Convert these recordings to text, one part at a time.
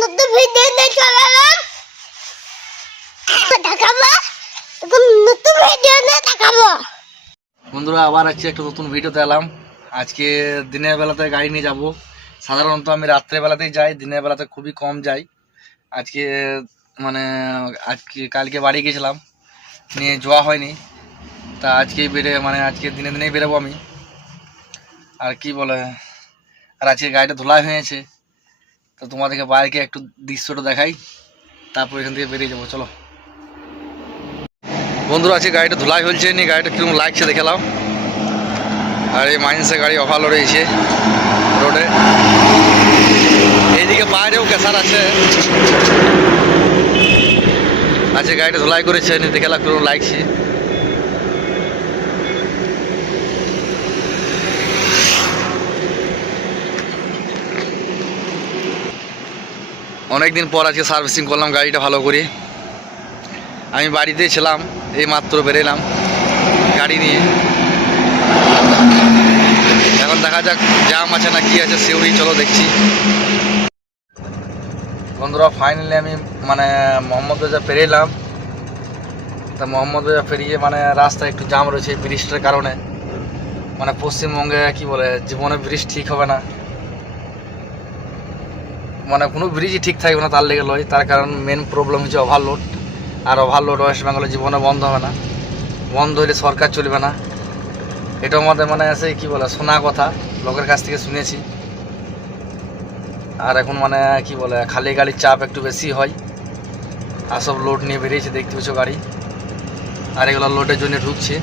নতুন ভিডিও নিয়ে চলে এলাম দেখাবো। নতুন ভিডিও নিয়ে দেখাবো। বন্ধুরা, আবার আজকে একটা নতুন ভিডিওতে এলাম। আজকে দিনের বেলাতে গাড়ি নিয়ে যাব। সাধারণত আমি রাত্রেবেলাতেই যাই, দিনের বেলাতে খুবই কম যাই। আজকে মানে আজকে, কালকে বাড়ি গেছিলাম। নিয়ে যাওয়া হয়নি। তা আজকেই বেরে মানে আজকে দিনে দিনেই বেরোবো আমি। আর কি বলে, আর আজকে গাড়িটা ধুলাই হয়েছে তো তোমাদেরকে বাইরে একটু দৃশ্যটা দেখাই, তারপর এখান থেকে বেরিয়ে যাব, চলো। বন্ধুরা আছে গাড়িটা ধুলাই হয়েছে নি গাড়িটা কীরকম লাগছে দেখেলাম আর এই মাইন্সের গাড়ি ওভারলোড রয়েছে রোডে। এইদিকে বাইরেও কেসার আছে। আজকে গাড়িটা ধুলাই করেছে নি দেখেলাম কীরকম লাগছে। অনেকদিন পর আজকে সার্ভিসিং করলাম, গাড়িটা ভালো করে। আমি বাড়িতেই ছিলাম, এই মাত্র বেরেলাম গাড়ি নিয়ে। এখন দেখা যাক জাম আছে না কি আছে সেগুলি চলো দেখছি। বন্ধুরা ফাইনালি আমি মানে মোহাম্মদ বাজার পেরিয়েলাম তা মোহাম্মদ বাজার পেরিয়ে মানে রাস্তায় একটু জাম রয়েছে ব্রিজটার কারণে। মানে পশ্চিমবঙ্গে কি বলে, জীবনে বৃষ্টি ঠিক হবে না। মানে কোনো ব্রিজই ঠিক থাকবে না তার লেগে লয়। তার কারণ মেন প্রবলেম হচ্ছে ওভারলোড আর ওভারলোড ওয়েস্ট বেঙ্গলে জীবনে বন্ধ হবে না। বন্ধ হলে সরকার চলবে না। এটা আমাদের মানে আছে, কি বলে, শোনা কথা। লোকের কাছ থেকে শুনেছি। আর এখন মানে কি বলে, খালি গাড়ির চাপ একটু বেশি হয়। আর সব লোড নিয়ে বেরিয়েছে, দেখতে পাচ্ছ গাড়ি। আর এগুলো লোডের জন্য ঢুকছে।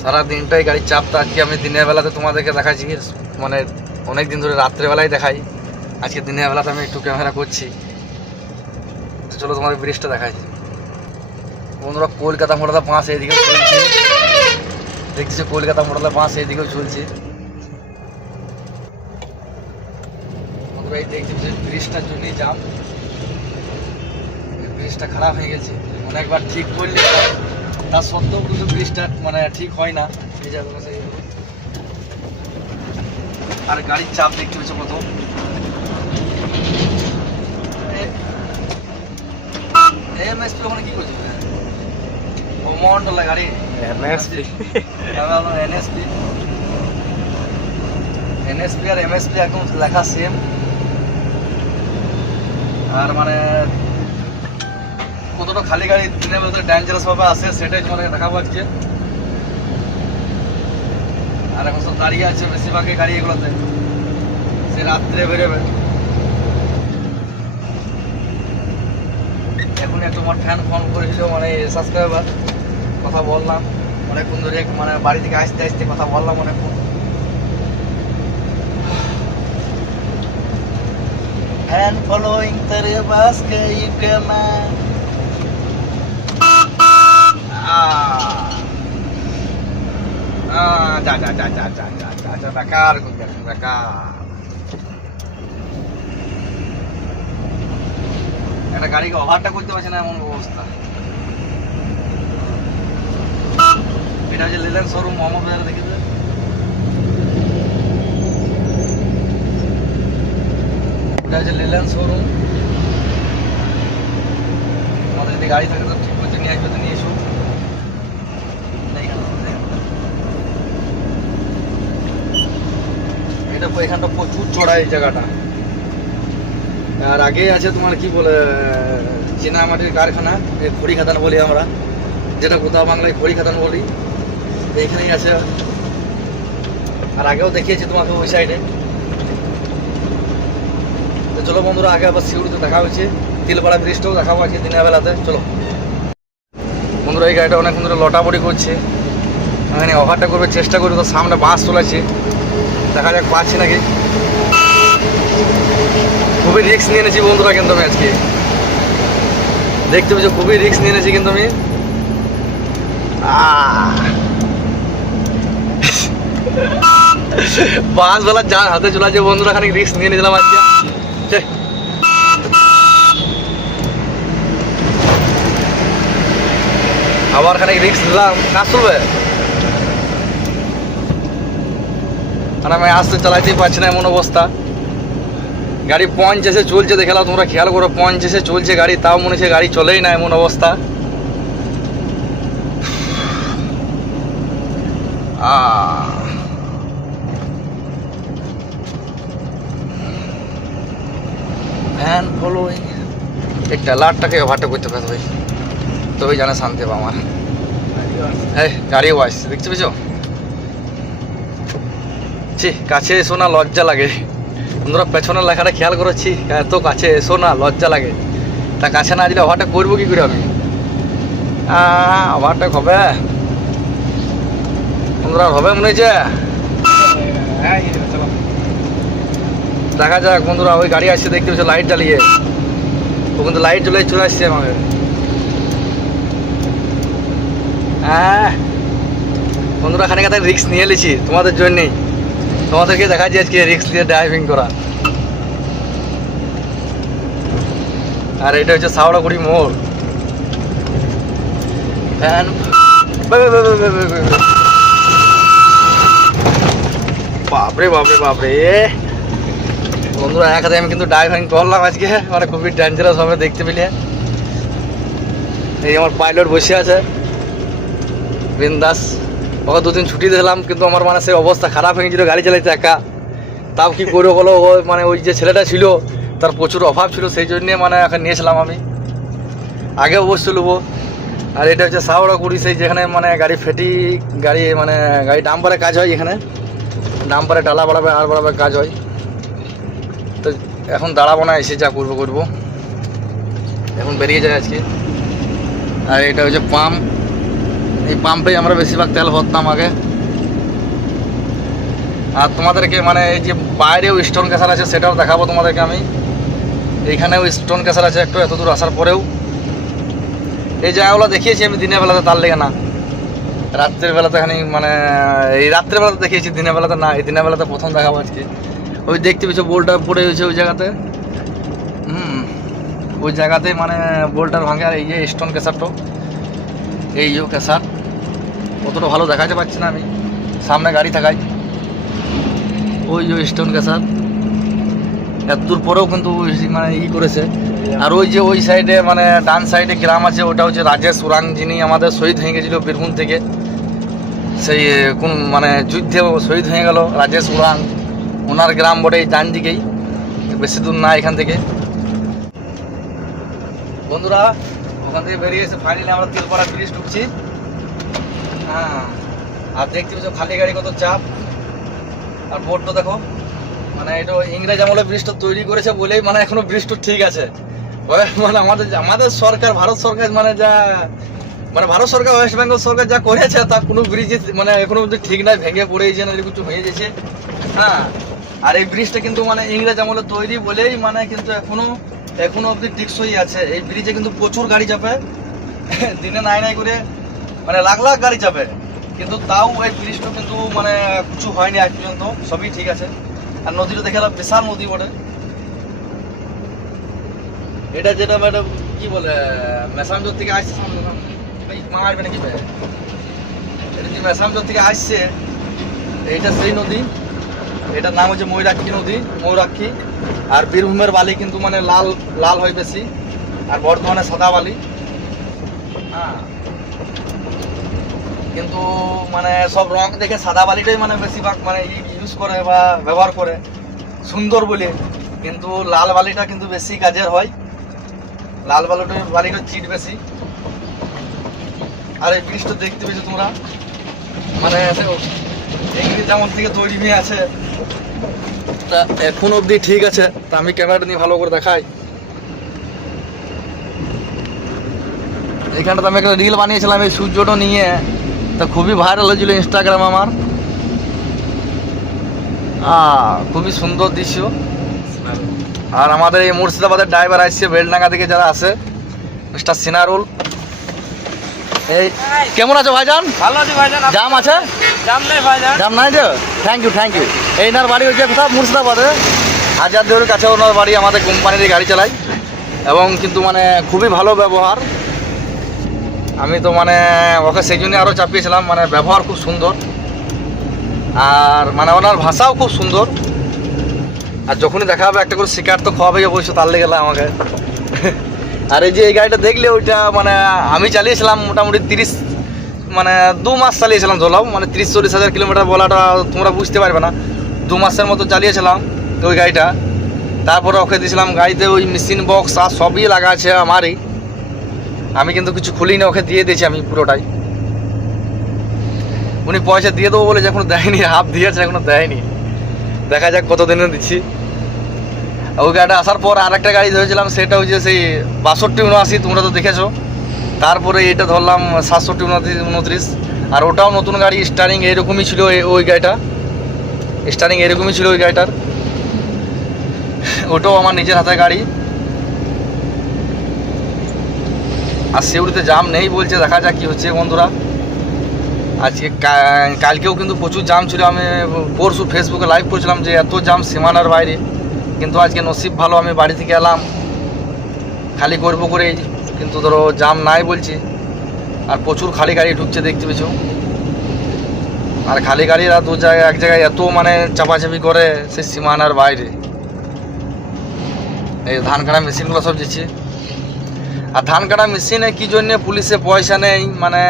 সারা দিনটাই গাড়ির চাপটা আজকে আমি দিনের বেলাতে তোমাদেরকে দেখাচ্ছি। মানে অনেক দিন ধরে রাত্রেবেলায় দেখাই। আজকে দিনের বেলাতে আমি একটু ক্যামেরা করছি। তো চলো তোমাদের ব্রিজটা দেখাই। বন্ধুরা, কলকাতা মোড়াতে পাঁচ এইদিকেও চলছে। দেখছি কলকাতা মোড়াতে পাঁচ এইদিকেও চলছে। বন্ধুরা, এই দেখছি ব্রিজটার জন্যই ব্রিজটা খারাপ হয়ে গেছে। অনেকবার ঠিক করলে তার সত্ত্বেও কিন্তু ব্রিজটা মানে ঠিক হয় না। এই সেই আর গাড়ির চাপ দেখতে পাচ্ছ কত এমএসপি ওখানে কি করছিস ও গাড়ি। এমএসপি এনএসপি এনএসপি আর এমএসপি একদম লেখা সেম আর মানে কতটা খালি গাড়ি দিনের ডেঞ্জারাস ভাবে আসে সেটাই তোমাদেরকে দেখাবো আজকে। আর এখন সব দাঁড়িয়ে আছে বেশিরভাগই গাড়ি এগুলোতে। সে রাত্রে বেরোবে। এখন একটু আমার ফ্যান ফোন করেছিল মানে সাবস্ক্রাইবার কথা বললাম। অনেকক্ষণ ধরে মানে বাড়ি থেকে আসতে আসতে কথা বললাম অনেকক্ষণ। ফলোইং তেরে বাস কে ইউ কে ম্যান যা বেকার বেকার একটা গাড়িকে ওভারটা করতে পারছে না এমন অবস্থা এটা হচ্ছে লিলেন শোরুম মোহাম্মদ বাজারে এটা হচ্ছে লিলেন শোরুম আমাদের যদি গাড়ি থাকে তো ঠিক করছে নিয়ে আসবে তো নিয়ে এসো এটা এখানটা প্রচুর চড়া এই জায়গাটা। আর আগে আছে তোমার কি বলে চীনা মাটির কারখানা, এই খড়ি খাদান বলি আমরা, যেটা কোথাও বাংলায় খড়ি খাদান বলি, এইখানেই আছে। আর আগেও দেখিয়েছি তোমাকে ওই সাইডে তো চলো বন্ধুরা, আগে আবার সিউড়িতে দেখা হয়েছে, তিলপাড়া ব্রিজটাও দেখাবো আজকে দিনের বেলাতে, চলো। বন্ধুরা, এই গাড়িটা অনেক ধরে লটাবড়ি করছে। এখানে ওভারটা করবে, চেষ্টা করবে, তো সামনে বাস চলেছে। দেখা যাক পাচ্ছি নাকি। খুবই রিস্ক নিয়ে নিয়েছি বন্ধুরা কিন্তু আমি আজকে। দেখতে পেয়েছ খুবই রিস্ক নিয়ে নিয়েছি কিন্তু আমি! বাস বেলা যার হাতে চলে আছে বন্ধুরা খানিক রিস্ক নিয়ে নিয়েছিলাম আজকে। আবার খানিক রিস্ক নিলাম। কাজ চলবে? আর আমি আসতে চালাইতেই পারছি না, এমন অবস্থা। গাড়ি পঞ্চাশে চলছে দেখালাম তোমরা, খেয়াল করো পঞ্চাশে চলছে গাড়ি, তাও মনে হচ্ছে গাড়ি চলেই না, এমন অবস্থা। ভ্যান ফলোইং এই। টেলারটাকে ওভারটেক করতে পারবে ভাই তবেই জানে শান্তি পাবো আমার। এই, গাড়িও আসছে, দেখতে পেয়েছ? ছি, কাছে এসো না, লজ্জা লাগে। বন্ধুরা, পেছনের লেখাটা খেয়াল করেছি, এত কাছে এসো না, লজ্জা লাগে। তা কাছে না দিলে ওভারটেক করব কি করে আমি? ওভারটেক হবে। বন্ধুরা, হবে মনে হচ্ছে? দেখা যাক, বন্ধুরা, ওই গাড়ি আসছে, দেখতে পাচ্ছ, লাইট জ্বালিয়ে। ও কিন্তু লাইট জ্বলে চলে আসছে আমাদের। হ্যাঁ। বন্ধুরা, খানিক রিক্স নিয়ে নিয়েছি তোমাদের জন্যেই। তোমাদেরকে দেখাচ্ছি আজকে রিক্স দিয়ে ড্রাইভিং করা আর এটা হচ্ছে সাউড়াগুড়ি মোড়। বাপরে বাপরে বাপরে। বন্ধুরা এক হাতে আমি কিন্তু ড্রাইভিং করলাম আজকে। মানে খুবই ডেঞ্জারাস হবে দেখতে পেলে। এই আমার পাইলট বসে আছে। বিন্দাস। ওকে দুদিন ছুটি দিলাম, কিন্তু আমার মানে সেই অবস্থা খারাপ হয়ে গেছিল, গাড়ি চালাইতে একা। তাও কি করে বলো? ও মানে ওই যে ছেলেটা ছিল, তার প্রচুর অভাব ছিল, সেই জন্যে মানে এখন নিয়েছিলাম আমি। আগে অবশ্যই নেব আর এটা হচ্ছে সাউড়া কুড়ি, সেই যেখানে মানে গাড়ি ফেটি, গাড়ি মানে গাড়ি ডাম্পারে কাজ হয় এখানে ডাম্পারে ডালা বাড়াবে, আর বাড়াবে কাজ হয়। তো এখন দাঁড়াবো না, এসে যা করব করব। এখন বেরিয়ে যায় আজকে। আর এটা হচ্ছে পাম্প। এই পাম্পেই আমরা বেশিরভাগ তেল ভরতাম আগে। আর তোমাদেরকে মানে এই যে বাইরেও স্টোন ক্যাসার আছে, সেটাও দেখাবো তোমাদেরকে আমি। এইখানেও স্টোন ক্যাসার আছে একটু এত দূর আসার পরেও। এই জায়গাগুলো দেখিয়েছি আমি দিনের বেলাতে, তার লেগে না। রাত্রের বেলাতে খানি মানে এই রাত্রের বেলাতে দেখিয়েছি, দিনের বেলাতে না, এই দিনের বেলাতে প্রথম দেখাবো আজকে। ওই দেখতে পেয়েছ বোলটা পড়ে হয়েছে ওই জায়গাতে। হুম, ওই জায়গাতে মানে বোলটার ভাঙে আর এই যে স্টোন ক্যাসারটা এই যে ক্যাসার অতটা ভালো দেখাতে পারছি না আমি। সামনে গাড়ি থাকাই ওই যে স্টোন ক্যাসার। এত দূর পরেও কিন্তু মানে ই করেছে। আর ওই যে ওই সাইডে মানে ডান সাইডে গ্রাম আছে, ওটা হচ্ছে রাজেশ উরাং, যিনি আমাদের শহীদ হয়ে গেছিল বীরভূম থেকে। সেই কোন মানে যুদ্ধে শহীদ হয়ে গেল রাজেশ উরাং। ওনার গ্রাম বটে ডান দিকেই বেশি দূর না এখান থেকে। বন্ধুরা, ওখান থেকে বেরিয়ে এসে ফাইনালি আমরা তেলপাড়া ব্রিজ ঢুকছি। হ্যাঁ। আর দেখতে পাচ্ছ খালি গাড়ি কত চাপ। আর বোর্ডটা দেখো মানে এটা ইংরেজ আমলে ব্রিজটা তৈরি করেছে বলেই মানে এখনও ব্রিজটা ঠিক আছে। মানে আমাদের আমাদের সরকার, ভারত সরকার মানে যা মানে ভারত সরকার, ওয়েস্ট বেঙ্গল সরকার যা করেছে তা কোনো ব্রিজ মানে এখনও ঠিক নাই, ভেঙে পড়েছে না কিছু হয়ে গেছে। হ্যাঁ। আর এই ব্রিজটা কিন্তু মানে ইংরেজ আমলে তৈরি বলেই মানে কিন্তু এখনও এখনও অবধি টিকসই আছে। এই ব্রিজে কিন্তু প্রচুর গাড়ি চাপে। দিনে নাই নাই করে মানে লাখ লাখ গাড়ি চাপে কিন্তু তাও এই ব্রিজটা কিন্তু মানে কিছু হয়নি আজ পর্যন্ত। সবই ঠিক আছে। আর নদীটা দেখে এলাম, বিশাল নদী বটে। এটা যেটা ম্যাডাম, কি বলে মেসামজোর থেকে আসছে সামনে সামনে। এই মা আসবে নাকি? এটা যে মেসামজোর থেকে আসছে, এইটা সেই নদী। এটার নাম হচ্ছে ময়ূরাক্ষী নদী, ময়ূরাক্ষী। আর বীরভূমের বালি কিন্তু মানে লাল লাল হয় বেশি। আর বর্ধমানে সাদা বালি। হ্যাঁ। কিন্তু মানে সব রং দেখে সাদা বালিটাই মানে বেশিরভাগ মানে ইউজ করে বা ব্যবহার করে। সুন্দর বলে। কিন্তু লাল বালিটা কিন্তু বেশি কাজের হয়। লাল বালিটা বালিটা চিট বেশি। আর এই ব্রিজটা দেখতে পেয়েছ তোমরা? মানে ইংরেজ যেমন থেকে তৈরি হয়ে আছে। তা এখন অবধি ঠিক আছে। তা আমি ক্যামেরাটা নিয়ে ভালো করে দেখাই। এখানটা আমি একটা রিল বানিয়েছিলাম এই সূর্যটা নিয়ে। তা খুবই ভাইরাল হয়েছিল ইনস্টাগ্রাম আমার। খুবই সুন্দর দৃশ্য। আর আমাদের এই মুর্শিদাবাদের ড্রাইভার আসছে বেলডাঙ্গা থেকে যারা আছে মিস্টার সিনারুল। এই কেমন আছো ভাইজান? ভালো আছি ভাইজান জাম আছে? জাম নেই ভাইজান। জাম নাই তো থ্যাংক ইউ থ্যাংক ইউ এই নার বাড়ি হচ্ছে কোথাও মুর্শিদাবাদে। হাজার দেওয়ার কাছে ওনার বাড়ি আমাদের কোম্পানির গাড়ি চালাই। এবং কিন্তু মানে খুবই ভালো ব্যবহার। আমি তো মানে ওকে সেই জন্য আরও চাপিয়েছিলাম মানে ব্যবহার খুব সুন্দর। আর মানে ওনার ভাষাও খুব সুন্দর। আর যখনই দেখা হবে, একটা করে শিকার তো খাওয়াবে বলছো তার লেগে আমাকে। আর এই যে এই গাড়িটা দেখলে ওইটা মানে আমি চালিয়েছিলাম মোটামুটি তিরিশ মানে দু মাস চালিয়েছিলাম ধরলাম মানে তিরিশ চল্লিশ হাজার কিলোমিটার বলাটা তোমরা বুঝতে পারবে না। দু মাসের মতো চালিয়েছিলাম ওই গাড়িটা। তারপরে ওকে দিয়েছিলাম গাড়িতে ওই মেশিন বক্স আর সবই লাগা আছে আমারই। আমি কিন্তু কিছু খুলিনি, ওকে দিয়ে দিয়েছি আমি পুরোটাই। উনি পয়সা দিয়ে দেবো বলে এখনও দেয়নি, হাফ দিয়েছে এখনও দেয়নি। দেখা যাক কত দিনে দিচ্ছি। ওই গাড়িটা আসার পর আর একটা গাড়ি ধরেছিলাম, সেটা হচ্ছে সেই বাষট্টি উনআশি, তোমরা তো দেখেছ। তারপরে এটা ধরলাম সাতষট্টি উনত্রিশ। আর ওটাও নতুন গাড়ি স্টারিং এরকমই ছিল ওই গাড়িটা। স্টারিং এরকমই ছিল ওই গাড়িটার। ওটাও আমার নিজের হাতে গাড়ি। আর সিউড়িতে জাম নেই বলছে, দেখা যাক কি হচ্ছে বন্ধুরা। আজকে কালকেও কিন্তু প্রচুর জাম ছিল। আমি পরশু ফেসবুকে লাইভ করেছিলাম যে এত জাম সীমানার বাইরে। কিন্তু আজকে নসিব ভালো, আমি বাড়ি থেকে এলাম। খালি করব করেই, কিন্তু ধরো জাম নাই বলছি। আর প্রচুর খালি গাড়ি ঢুকছে, দেখতে পেছো আর খালি গাড়িরা দু জায়গায়, এক জায়গায় এত মানে চাপাচাপি করে সে সীমানার বাইরে। এই ধান কাটা মেশিনগুলো সব দিচ্ছে। আর ধান কাটা মেশিনে কি জন্য পুলিশে পয়সা নেই? মানে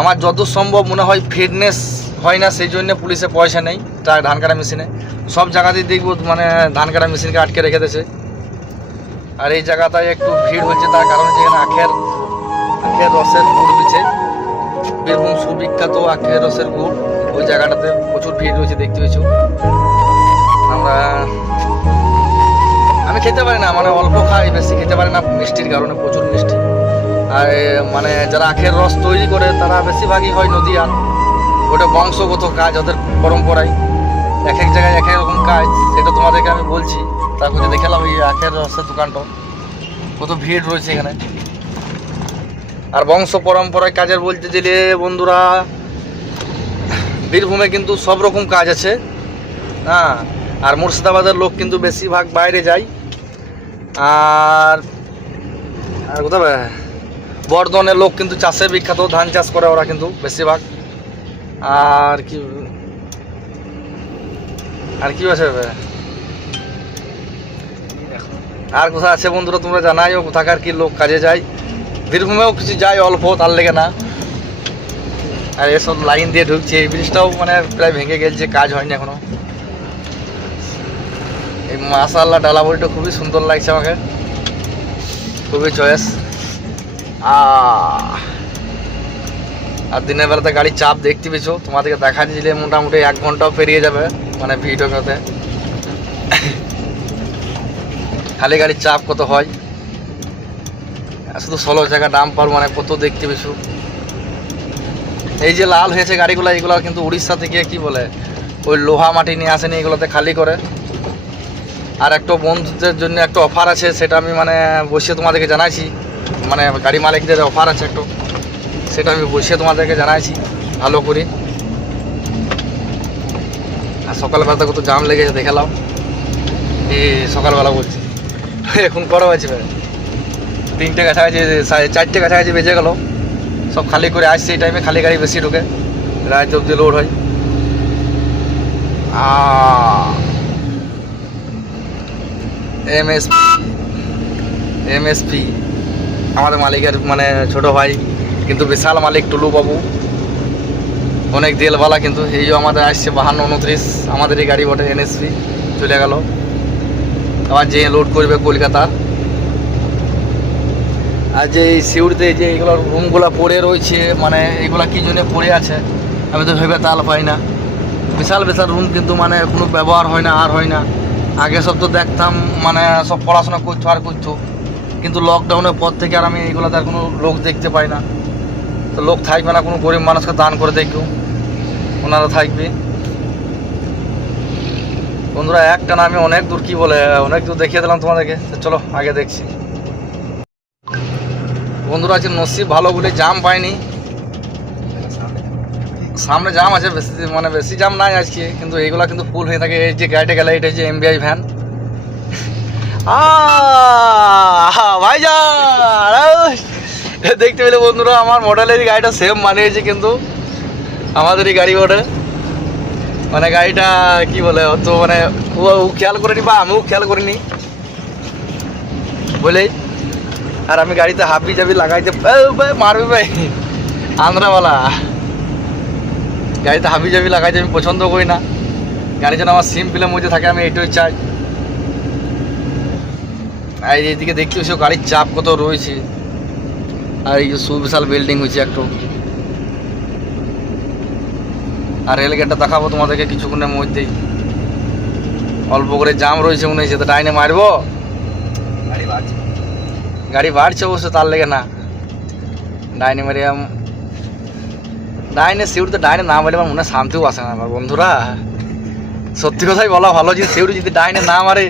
আমার যত সম্ভব মনে হয় ফিটনেস হয় না, সেই জন্য পুলিশে পয়সা নেই তার ধান কাটা মেশিনে। সব জায়গাতেই দেখব মানে ধান কাটা মেশিনকে আটকে রেখে দিয়েছে। আর এই জায়গাটায় একটু ভিড় হচ্ছে তার কারণে যেখানে আখের আখের রসের গুড় দিচ্ছে। বীরভূম সুবিখ্যাত আখের রসের গুড়। ওই জায়গাটাতে প্রচুর ভিড় রয়েছে দেখতে পেয়েছ। আমরা আমি খেতে পারি না মানে অল্প খাই, বেশি খেতে পারি না, মিষ্টির কারণে প্রচুর মিষ্টি। আর মানে যারা আখের রস তৈরি করে, তারা বেশিরভাগই হয় নদীয়ার ওটা বংশগত কাজ ওদের পরম্পরায়। এক এক জায়গায় এক এক রকম কাজ, সেটা তোমাদেরকে আমি বলছি। তারপরে দেখালাম এই আখের রসের দোকানটা, কত ভিড় রয়েছে এখানে। আর বংশ পরম্পরায় কাজের বলতে গেলে, বন্ধুরা, বীরভূমে কিন্তু সব রকম কাজ আছে। হ্যাঁ আর মুর্শিদাবাদের লোক কিন্তু বেশিরভাগ বাইরে যায়। আর আর কোথাও বর্ধনের লোক কিন্তু চাষে বিখ্যাত, ধান চাষ করে ওরা কিন্তু বেশিরভাগ। আর কি আর কি আছে আর কোথায় আছে বন্ধুরা তোমরা জানাইও, কোথাকার কি লোক কাজে যায়। বীরভূমেও কিছু যায় অল্প, তার লেগে না। আর এসব লাইন দিয়ে ঢুকছে, এই ব্রিজটাও মানে প্রায় ভেঙে গেছে, কাজ হয়নি এখনও। এই মাসাল্লাহ ডালা বড়িটা খুবই সুন্দর লাগছে আমাকে। খুবই চয়েস আর দিনের বেলাতে গাড়ির চাপ দেখতে পেছো তোমাদেরকে দেখা দিলে মোটামুটি এক ঘন্টাও পেরিয়ে যাবে মানে ভিডিওতে খালি গাড়ির চাপ কত হয়। শুধু ষোলো জায়গা দাম পার মানে কত দেখতে পেছো এই যে লাল হয়েছে গাড়িগুলো, এগুলো কিন্তু উড়িষ্যা থেকে কি বলে, ওই লোহা মাটি নিয়ে আসেনি, এগুলোতে খালি করে। আর একটা বন্ধুদের জন্য একটা অফার আছে, সেটা আমি মানে বসিয়ে তোমাদেরকে জানাইছি। মানে গাড়ি মালিকদের অফার আছে একটু। সেটা আমি বসিয়ে তোমাদেরকে জানাইছি, ভালো করে। আর সকালবেলা কত জাম লেগেছে দেখালাম এই সকালবেলা বলছি। এখন করো ভাই। তিনটে কাছাকাছি চারটে কাছাকাছি বেজে গেল। সব খালি করে আসছে এই টাইমে খালি গাড়ি বেশি ঢুকে। রাত অব্দি লোড হয়। M S M S P আমাদের মালিকের মানে ছোট ভাই, কিন্তু বিশাল মালিক টুলু বাবু। অনেক তেলওয়ালা কিন্তু, এই যে আমাদের আসছে বাহান্ন, উনত্রিশ, আমাদের এই গাড়ি বটে এনএসপি চলে গেল। আবার যে লোড করবে কলকাতার আর যে এই সিউড়িতে যে এইগুলো রুমগুলো পড়ে রয়েছে মানে এইগুলা কি জন্য পড়ে আছে, আমি তো ভেবে তাল পাই না। বিশাল বিশাল রুম কিন্তু মানে কোনো ব্যবহার হয় না, আর হয় না। আগে সব তো দেখতাম মানে সব পড়াশোনা করতো আর করতো। কিন্তু লকডাউনের পর থেকে আর আমি এইগুলোতে আর কোনো লোক দেখতে পাই না। তো লোক থাকবে না, কোনো গরিব মানুষকে দান করে দেখব। ওনারা থাকবে। বন্ধুরা, একটা না আমি অনেক দূর কি বলে, অনেক দূর দেখিয়ে দিলাম তোমাদেরকে। চলো, আগে দেখছি। বন্ধুরা আছে নসিব ভালো বলে জাম পাইনি। সামনে জাম আছে, বেশি মানে বেশি জাম নাই আজকে, কিন্তু এইগুলা কিন্তু ফুল হয়ে থাকে, এই যে গাড়িটা গেলে, এটা হচ্ছে এমবিআই ভ্যান ভাইজান দেখতে পেলে বন্ধুরা, আমার মডেলের গাড়িটা সেম মানিয়েছে কিন্তু আমাদের এই গাড়ি ওঠে মানে গাড়িটা, কি বলে, অত মানে ও খেয়াল করেনি বা, আমিও খেয়াল করিনি। বলেই আর আমি গাড়িতে হাবি জাবি লাগাইতে মারবে ভাই আন্ধ্রাওয়ালা গাড়িতে হাবি জাবি লাগাইতে আমি পছন্দ করি না। গাড়ি যেন আমার সিম্পলের মধ্যে থাকে আমি এটাই চাই। আর এইদিকে দেখতে পাচ্ছি গাড়ির চাপ কত রয়েছে। আর এই যে সুবিশাল বিল্ডিং হয়েছে একটু। আর রেলগেটটা দেখাবো তোমাদেরকে কিছুক্ষণের মধ্যেই। অল্প করে জাম রয়েছে মনে হচ্ছে তো ডাইনে মারবো। গাড়ি বাড়ছে। গাড়ি বাড়ছে অবশ্য তার লেগে না। ডাইনে মারি আম- ডাইনে সিউড়িতে ডাইনে না মারলে আমার মনে শান্তিও আসে না আমার বন্ধুরা। সত্যি কথাই বলা ভালো যে সিউড়ি যদি ডাইনে না মারে,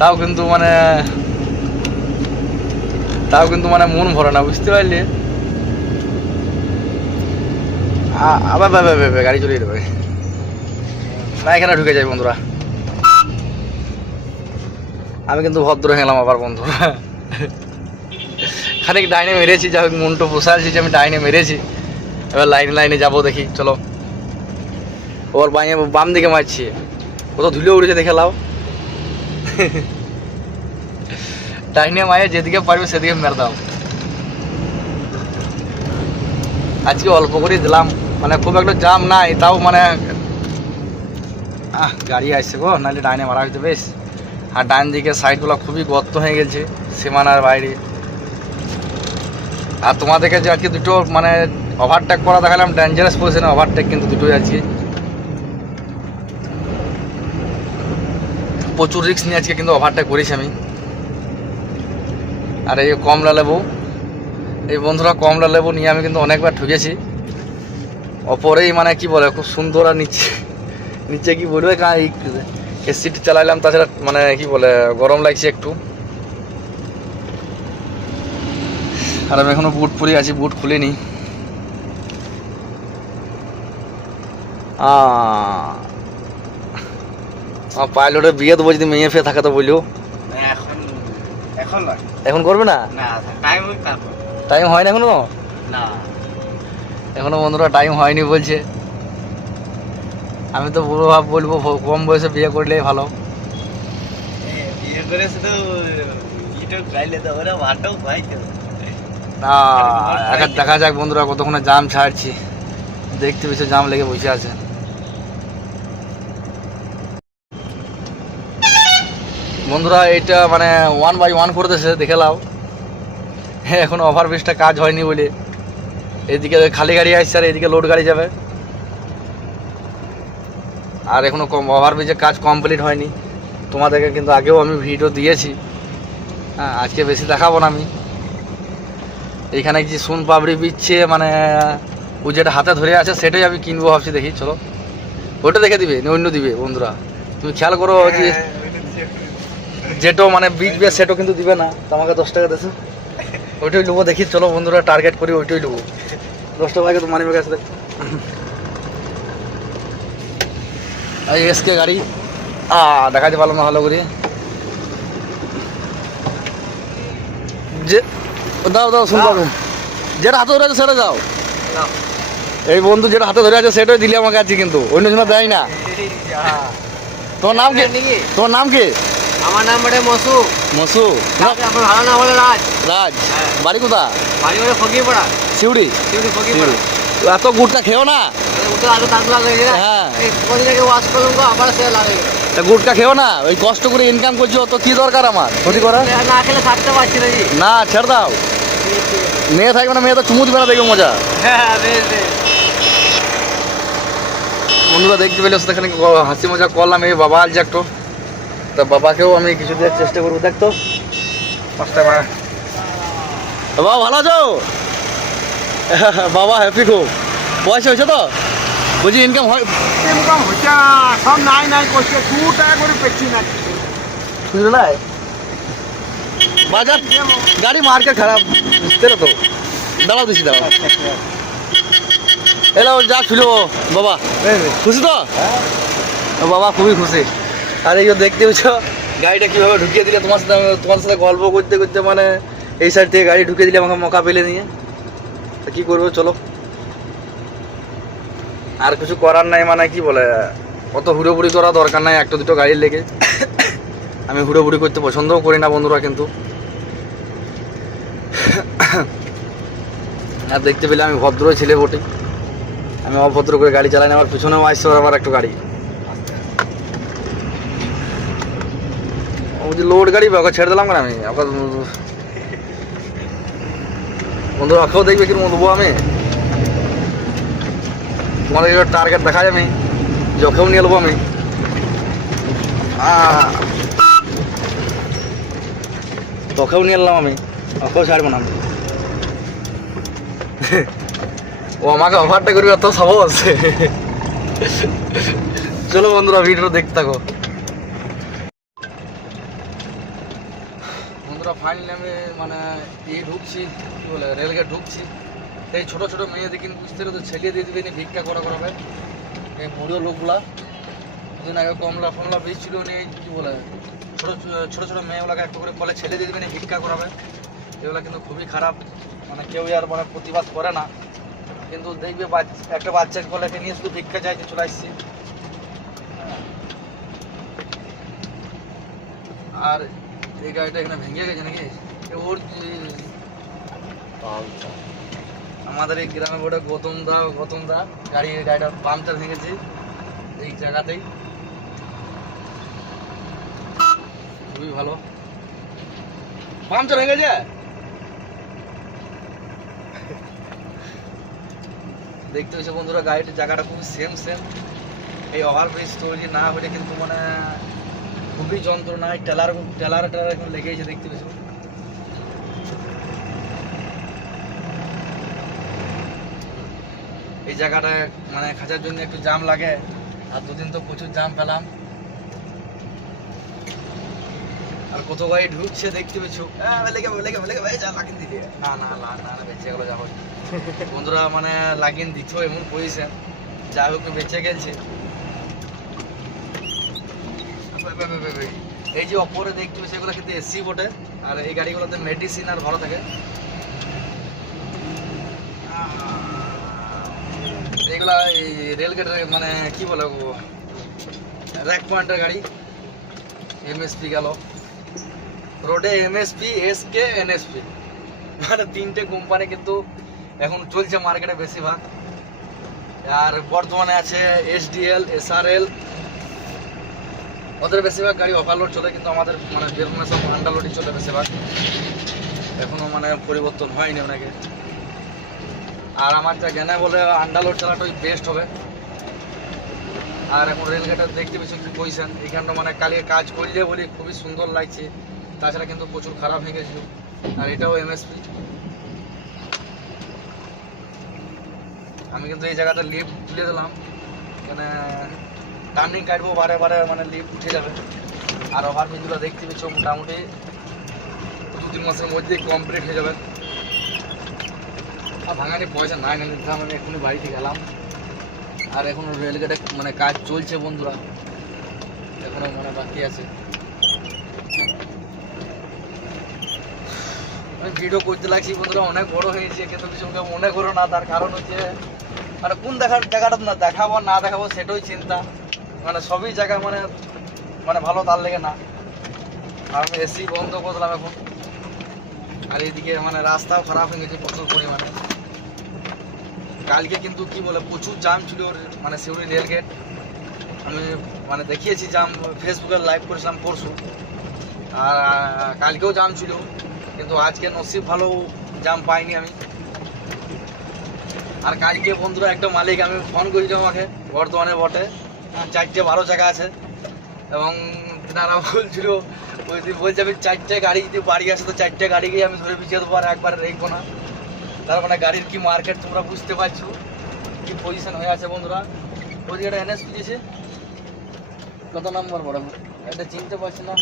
তাও কিন্তু মানে তাও কিন্তু মানে মন ভরে না, বুঝতে পারলি? আবার গাড়ি চলিয়ে দেবে। না এখানে ঢুকে যাই বন্ধুরা। আমি কিন্তু ভদ্র গেলাম আবার বন্ধুরা। খানিক ডাইনে মেরেছি, যাই হোক মনটা পোষাচ্ছি যে আমি ডাইনে মেরেছি। এবার লাইনে লাইনে যাব দেখি, চলো। ওর বাইরে বাম দিকে মারছি। কত ধুলে উড়েছে, দেখে লাও। ডাইনে মায়ে যেদিকে পারবে সেদিকে মেরে দাও। আজকে অল্প করে দিলাম মানে খুব একটা জাম নাই, তাও মানে আহ, গাড়ি আসছে গো, নাহলে ডাইনে মারা হইতে বেশ। আর ডান দিকে সাইডগুলো খুবই গর্ত হয়ে গেছে, সীমানার বাইরে। আর তোমাদেরকে যে আজকে দুটো মানে ওভারটেক করা দেখালাম ডেঞ্জারাস পজিশনে ওভারটেক কিন্তু দুটোই আছে প্রচুর রিস্ক নিয়ে আজকে কিন্তু ওভারটেক করেছি আমি। আর এই কমলা লেবু, এই বন্ধুরা, কমলা লেবু নিয়ে আমি কিন্তু অনেকবার ঠকেছি। অপরেই মানে কি বলে, খুব সুন্দর আর নিচে নিচে কি বলবে কা এসিটি চালাইলাম, তাছাড়া মানে কি বলে, গরম লাগছে একটু। আর আমি এখনও বুট পরে আছি বুট খুলিনি। আমার পাইলটের বিয়ে দেবো যদি মেয়ে ফেয়ে থাকে তো বলিও এখন এখন এখন করবে না? টাইম হয় না এখনও? না। এখনও বন্ধুরা টাইম হয়নি বলছে। আমি তো বুড়ো ভাব বলব কম বয়সে বিয়ে করলেই ভালো। বিয়ে করে। শুধু এখন দেখা যাক বন্ধুরা কতক্ষণে জাম ছাড়ছি। দেখতে বেশি জাম লেগে বসে আছে। বন্ধুরা, এটা মানে ওয়ান বাই ওয়ান করে দিয়েছে দেখে লাও। হ্যাঁ এখন ওভার ব্রিজটা কাজ হয়নি বলে। এদিকে খালি গাড়ি আসছে আর এদিকে লোড গাড়ি যাবে। আর এখনও কম ওভার ব্রিজের কাজ কমপ্লিট হয়নি। তোমাদেরকে কিন্তু আগেও আমি ভিডিও দিয়েছি। হ্যাঁ আজকে বেশি দেখাবো না আমি। এখানে যে সোন পাপড়ি বিচ্ছে মানে ও যেটা হাতে ধরে আছে সেটাই আমি কিনবো ভাবছি দেখি চলো। ওটা দেখে দিবে না অন্য দিবে বন্ধুরা। তুমি খেয়াল করো যে যেটো মানে বিচবে সেটাও কিন্তু দিবে না তোমাকে দশ টাকা দেছো। ওইটাই নেব দেখি চলো বন্ধুরা টার্গেট করি ওইটাই নেব। দশ টাকা তো মানি আছে দেখ এই এসকে গাড়ি। আ দেখাতে পারলাম না ভালো করে। যে দাও দাও শুন পাবো যেটা হাতে ধরে আছে সেটা দাও। এই বন্ধু যেটা হাতে ধরে আছে সেটাই দিলে আমাকে আছে কিন্তু। অন্য সময় দেয় না। তোমার নাম কি? তোমার নাম কি? আমার নাম বটে মসু। মসু। ভালো নাম হলো রাজ। রাজ। হ্যাঁ। বাড়ি কোথা বাড়ি করে ফকির পড়া শিউড়ি শিউড়ি ফকির পড়া এত গুড়টা খেও না? আরও লাগে হ্যাঁ। কদিন আগে ওয়াশ করলাম আবার সে লাগে তা গুড়টা খেও না ওই কষ্ট করে ইনকাম করছ তো কি দরকার আমার? ক্ষতি করা? না খেলে থাকতে পারছি না ছেড়ে দাও। মেয়ে থাকবে না মেয়ে তো চুমু দিবে না দেখবে মজা। হ্যাঁ বন্ধুরা দেখতে পেলে সেখানে হাসি মজা করলাম এই বাবা আজ একটু। তা বাবাকেও আমি কিছু দেওয়ার চেষ্টা করব দেখতো পাঁচটা টাকা বাবা ভালো আছো? বাবা হ্যাপি খুব। পয়সা হয়েছে তো? বলছি ইনকাম হয় ইনকাম হচ্ছে না সব নাই নাই করছে দু টাকা করে পেছি না বুঝলে না বাজার গাড়ি মার্কেট খারাপ বুঝতে তো দাঁড়াও দিছি দাঁড়াও। এলো যা ছিল বাবা। খুশি তো? বাবা খুবই খুশি। আর এই যে দেখতে পেয়েছ গাড়িটা কীভাবে ঢুকিয়ে দিলে তোমার সাথে আমি- তোমার সাথে গল্প করতে করতে মানে এই সাইড থেকে গাড়ি ঢুকিয়ে দিলে আমাকে মকা পেলে নিয়ে তা কী করব চলো। আর কিছু করার নাই মানে কি বলে, অত হুড়োহুড়ি করা দরকার নাই, একটা দুটো গাড়ির লেগে। আমি হুড়োহুড়ি করতে পছন্দও করি না বন্ধুরা কিন্তু। আর দেখতে পেলে আমি ভদ্র ছেলে বটে। আমি অভদ্র করে গাড়ি চালাই না আমার পিছনেও আসছে আবার একটা গাড়ি। যে লোড গাড়ি, ওকে ছেড়ে দিলাম কেন আমি? ওকে বন্ধু ওকেও দেখবে কীরকম দেবো আমি? তোমাদের টার্গেট দেখা যাবে যখেও নিয়ে নেব আমি। তোকেও নিয়ে এলাম আমি, ওকেও ছাড়বো না আমি। ও আমাকে অফারটা করবে, এত সাহস। চলো বন্ধুরা ভিডিও দেখতে থাকো। বন্ধুরা ফাইনালি আমি মানে এই ঢুকছি, কি বলে রেলগেট ঢুকছি। এই ছোট ছোট মেয়েদের কিন্তু বুঝতে তো ছেলিয়ে দিয়ে দিবে ভিক্ষা করা করাবে। এই বুড়ো লোকগুলা, দুদিন আগে কমলা ফমলা বীজ ছিল নি এই কি বলে, ছোট ছোট ছোট মেয়েগুলাকে একটু করে কলে ছেলে দিয়ে দিবে ভিক্ষা করাবে। এগুলো কিন্তু খুবই খারাপ মানে কেউ আর মানে প্রতিবাদ করে না। কিন্তু দেখবে একটা বাচ্চাকে কলেকে নিয়ে শুধু ভিক্ষা চাইতে চলে আসছে। আর এই গাড়িটা এখানে ভেঙে গেছে নাকি? ওর আমাদের এই গ্রামে বড় গৌতম দা গৌতম দা গাড়ি, গাড়িটা পাম্পটা ভেঙেছে এই জায়গাতেই। খুবই ভালো। পাম্পটা ভেঙেছে? দেখতে হচ্ছে বন্ধুরা, গাড়ির জায়গাটা খুব সেম সেম এই ওভার ব্রিজ তৈরি না হলে কিন্তু মানে খুবই যন্ত্রণা এই টেলার টেলার টেলার এখন লেগেছে দেখতে পেয়েছ? এই জায়গাটা মানে খাঁচার জন্য একটু জাম লাগে। আর দুদিন তো প্রচুর জাম পেলাম। আর কত গাড়ি ঢুকছে দেখতে যাবে, যাবে, যাবে, দিলে। না না না না না বেঁচে গেলো যা হোক। বন্ধুরা মানে লাগিয়ে দিচ্ছ এমন পজিশন যা হোক বেঁচে গেছে। এই যে অপরে দেখতে পেয়েছি এগুলো কিন্তু এসি বটে। আর এই গাড়িগুলোতে মেডিসিন আর ভালো থাকে। এগুলা রেলগেটের মানে কি বলে র্যাক পয়েন্টের গাড়ি। এমএসপি গেল। রোডে এমএসপি এসকে এনএসপি মানে তিনটে কোম্পানি কিন্তু এখন চলছে মার্কেটে বেশিরভাগ। আর বর্তমানে আছে এসডিএল এসআরএল ওদের বেশিরভাগ গাড়ি ওভারলোড চলে, কিন্তু আমাদের মানে বীরভূমে সব আন্ডারলোডই চলে বেশিরভাগ। এখনও মানে পরিবর্তন হয়নি অনেকে। আর আমার যা জ্ঞানে বলে আন্ডারলোড চালাটাই বেস্ট হবে। আর এখন রেলগেটে দেখতে পেয়েছি কি পজিশন এখানটা মানে কালিয়ে কাজ করলে বলে খুবই সুন্দর লাগছে। তাছাড়া কিন্তু প্রচুর খারাপ হয়ে গেছিল। আর এটাও এমএসপি আমি কিন্তু এই জায়গাটা লিফ্ট তুলে দিলাম। মানে টার্নিং কাটবো বারে বারে মানে লিফ্ট উঠে যাবে। আর ওভার ব্রিজগুলো দেখতে পেয়েছ মোটামুটি। দু তিন মাসের মধ্যেই কমপ্লিট হয়ে যাবে। ভাঙানি পয়সা নাই না নিতে আমি এখনই বাড়িতে গেলাম। আর এখন রেলগেটে মানে কাজ চলছে বন্ধুরা। এখনও মনে বাকি আছে। আমি ভিডিও করতে লাগছি বন্ধুরা, অনেক বড় হয়েছে, কিন্তু কিছু মনে করো না, তার কারণ হচ্ছে মানে কোন দেখার জায়গাটা না দেখাবো না দেখাবো সেটাই চিন্তা। মানে সবই জায়গা মানে মানে ভালো, তার লেগে না। আর আমি এসি বন্ধ করলাম এখন। আর এদিকে মানে রাস্তাও খারাপ হয়ে গেছে প্রচুর পরিমাণে। কালকে কিন্তু কি বলে প্রচুর জাম ছিল ওর মানে সিউড়ি রেলগেট আমি মানে দেখিয়েছি জাম ফেসবুকে লাইভ করেছিলাম পরশু। আর কালকেও জাম ছিল কিন্তু আজকে নসিব ভালো জাম পাইনি আমি। আর কালকে বন্ধুরা একটা মালিক আমি ফোন করেছিলাম আমাকে বর্তমানে বটে। আহ, চারটে বারো জায়গা আছে। এবং তারা বলছিল ওই বলছে আমি চারটে গাড়ি যদি বাড়ি আসে তো চারটে গাড়িকেই আমি ধরে পিছিয়ে দেবো আর একবার রেখবো না। তার মানে গাড়ির কি মার্কেট তোমরা বুঝতে পারছ? কি পজিশন হয়ে আছে বন্ধুরা? ওই দিকে এনএস দিয়েছে। কত নম্বর বড় এটা চিনতে পারছি না।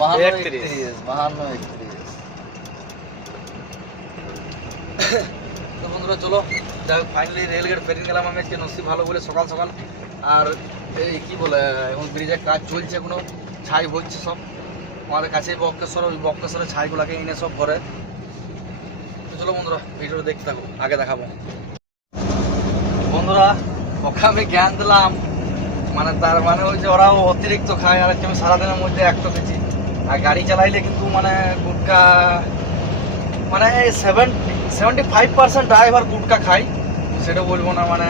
বাহান্ন একত্রিশ। একত্রিশ বাহান্ন একত্রিশ। তো বন্ধুরা চলো। যাই ফাইনালি রেলগেট পেরিয়ে গেলাম আমি আজকে। নসিব ভালো বলে সকাল সকাল। আর এই কি বলে এখন ব্রিজের কাজ চলছে এখনও। ছাই হচ্ছে সব। আমাদের কাছে বক্রেশ্বর ওই বক্রেশ্বরের ছাইগুলোকে এনে সব করে তো চলো বন্ধুরা ভিডিও দেখতে থাকো, আগে দেখাবো। বন্ধুরা ওকে আমি জ্ঞান দিলাম মানে তার মানে ওই যে ওরাও অতিরিক্ত খায়, আর আমি সারাদিনের মধ্যে একটা খেয়েছি। আর গাড়ি চালাইলে কিন্তু মানে গুটকা মানে seven seventy five percent driver gutka খায়, সেটা বলব না মানে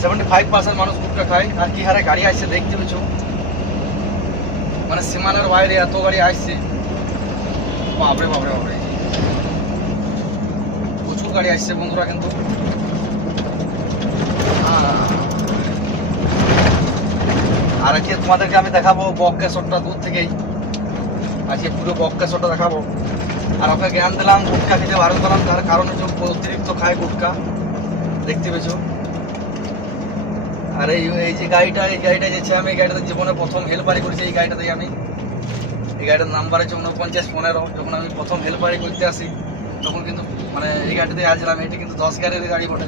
সেভেন্টি ফাইভ পার্সেন্ট মানুষ গুটকা খায়। আর কি হারে গাড়ি আসছে দেখতে পেছো মানে সীমানার বাইরে এত গাড়ি আসছে। বাপরে বাপরে বাপরে। গাড়ি আসছে বন্ধুরা কিন্তু। আর আজকে তোমাদেরকে আমি দেখাবো বক্কেশ্বরটা দূর থেকেই। আজকে পুরো বক্কেশ্বরটা দেখাবো। আর ওকে জ্ঞান দিলাম গুটকা খেতে বারণ করলাম, তার কারণ হচ্ছে অতিরিক্ত খায় গুটকা দেখতে পেছো আর এই এই যে গাড়িটা, এই গাড়িটা যেছে আমি এই গাড়িটাতে জীবনে প্রথম হেল্পারি করেছি, এই গাড়িটাতে আমি। এই গাড়িটার নাম্বার হচ্ছে উনপঞ্চাশ পনেরো। যখন আমি প্রথম হেল্পারি করতে আসি, তখন কিন্তু মানে এই গাড়িটাতে আসছিলাম এটা কিন্তু দশ গাড়ির গাড়ি বটে।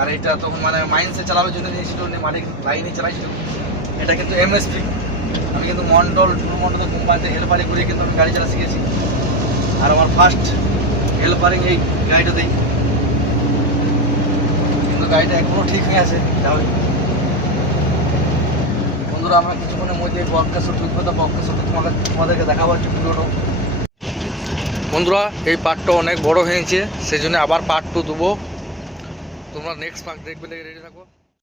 আর এটা তখন মানে মাইন্সে চালানোর জন্য নিয়েছিল মালিক লাইনে চালাইছিল এটা কিন্তু এমএসপি আমি কিন্তু মন্ডল টুর মন্ডল কোম্পানিতে হেল্পারি করে, কিন্তু আমি গাড়ি চালা শিখেছি। আর আমার ফার্স্ট হেলপারিং এই গাড়িটাতেই। কিন্তু গাড়িটা এখনও ঠিক হয়ে আছে, যাবে। বন্ধুরা, আমরা কিছুক্ষণের মধ্যে বক্কাসর ঢুকবো তো বক্কাসর তোমাদের তোমাদেরকে দেখাবো একটু পুরোটা বন্ধুরা, এই পার্টটা অনেক বড় হয়েছে সেই জন্য আবার পার্ট টু দেবো। তোমরা নেক্সট পার্ট দেখবে রেডি থাকো।